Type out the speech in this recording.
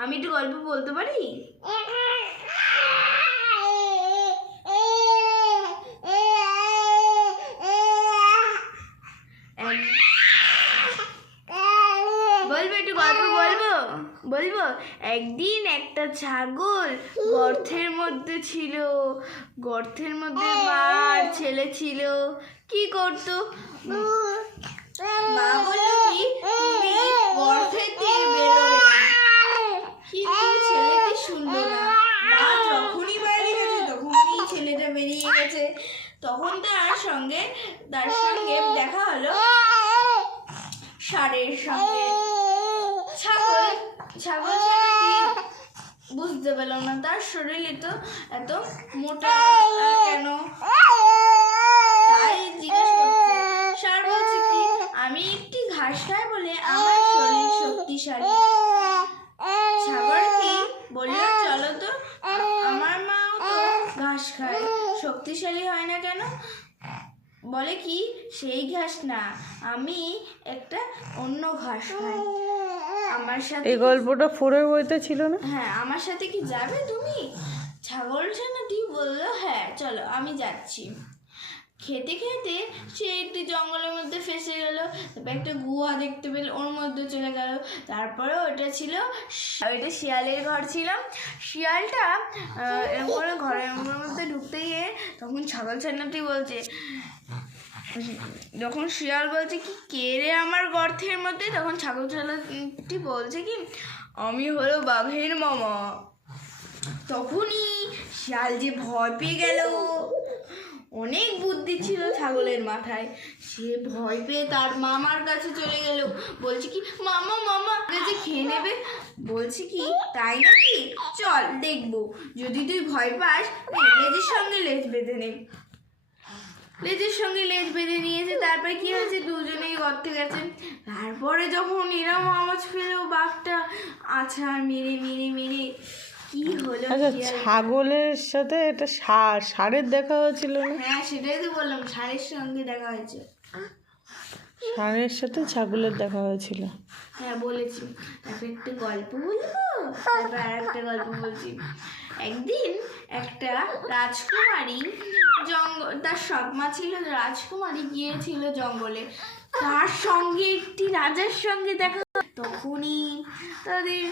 আমি একটু গল্প বলতে পারি? বলব গল্প বলব? বলব, একদিন একটা ছাগল গর্তের মধ্যে ছিল। গর্তের মধ্যে মা ছেলে ছিল। কি করতো? মা কি তুমি গর্তের দিয়ে বেরোবে না কিন্তু ছেলেটি শুনলো না মা যখনই বাইরে গেছে তখনই ছেলেটা বেরিয়ে গেছে তখন তার সঙ্গে তার সঙ্গে দেখা হলো ষাঁড়ের সঙ্গে। ছাগল ছাগল বুঝতে পেল না। তার শরীরে তো এত মোটা কেন? তাই জিজ্ঞেস করছে আমি একটি ঘাস খাই বলে আমার শরীর শক্তিশালী ছাগল কি বলল চলো তো আমার মাও তো ঘাস খায় শক্তিশালী হয় না কেন? বলে কি সেই ঘাস না আমি একটা অন্য ঘাস খাই। আমার সাথে এই গল্পটা ফোরের বইতে ছিল না? হ্যাঁ আমার সাথে কি যাবে তুমি? ছাগল ছানাটি বলল হ্যাঁ চলো আমি যাচ্ছি। খেতে খেতে সে একটি জঙ্গলের মধ্যে ফেসে গেল, তারপর একটা গুহা দেখতে পেল, ওর মধ্যে চলে গেল। তারপরে ওটা ছিল ওইটা শিয়ালের ঘর ছিল। শিয়ালটা এরকম করে ঘরের মধ্যে ঢুকতে গিয়ে তখন ছাগল ছানাটি বলছে, যখন শিয়াল বলছে কি, কে রে আমার গর্থের মধ্যে? তখন ছাগল ছানাটি বলছে কি, আমি হলো বাঘের মামা। তখনই শিয়াল যে ভয় পেয়ে গেল। অনেক বুদ্ধি ছিল ছাগলের মাথায়। সে ভয় পেয়ে তার মামার কাছে চলে গেল। বলছে কি, মামা মামা যে খেয়ে নেবে? বলছে কি, তাই নাকি? চল, দেখব। যদি তুই ভয় পাস লেজের সঙ্গে লেজ বেঁধে নে। লেজের সঙ্গে লেজ বেঁধে নিয়েছে, তারপরে কি হয়েছে? দুজনেই গর্তে গেছে। তারপরে যখন এরম আওয়াজ পেল বাঘটা আছাড় মেরে মেরে মেরে কি হলো আচ্ছা ছাগলের সাথে এটা ষাঁড় ষাঁড়ের দেখা হয়েছিল না? হ্যাঁ সেটাই তো বললাম ষাঁড়ের সঙ্গে দেখা হয়েছে। ষাঁড়ের সাথে ছাগলের দেখা হয়েছিল। হ্যাঁ বলেছি। তারপর একটা গল্প বলব? তারপর আর একটা গল্প বলছি। একদিন একটা রাজকুমারী জঙ্গল তার সৎমা ছিল রাজকুমারী গিয়েছিল জঙ্গলে। তার সঙ্গে একটি রাজার সঙ্গে দেখা তখনই তাদের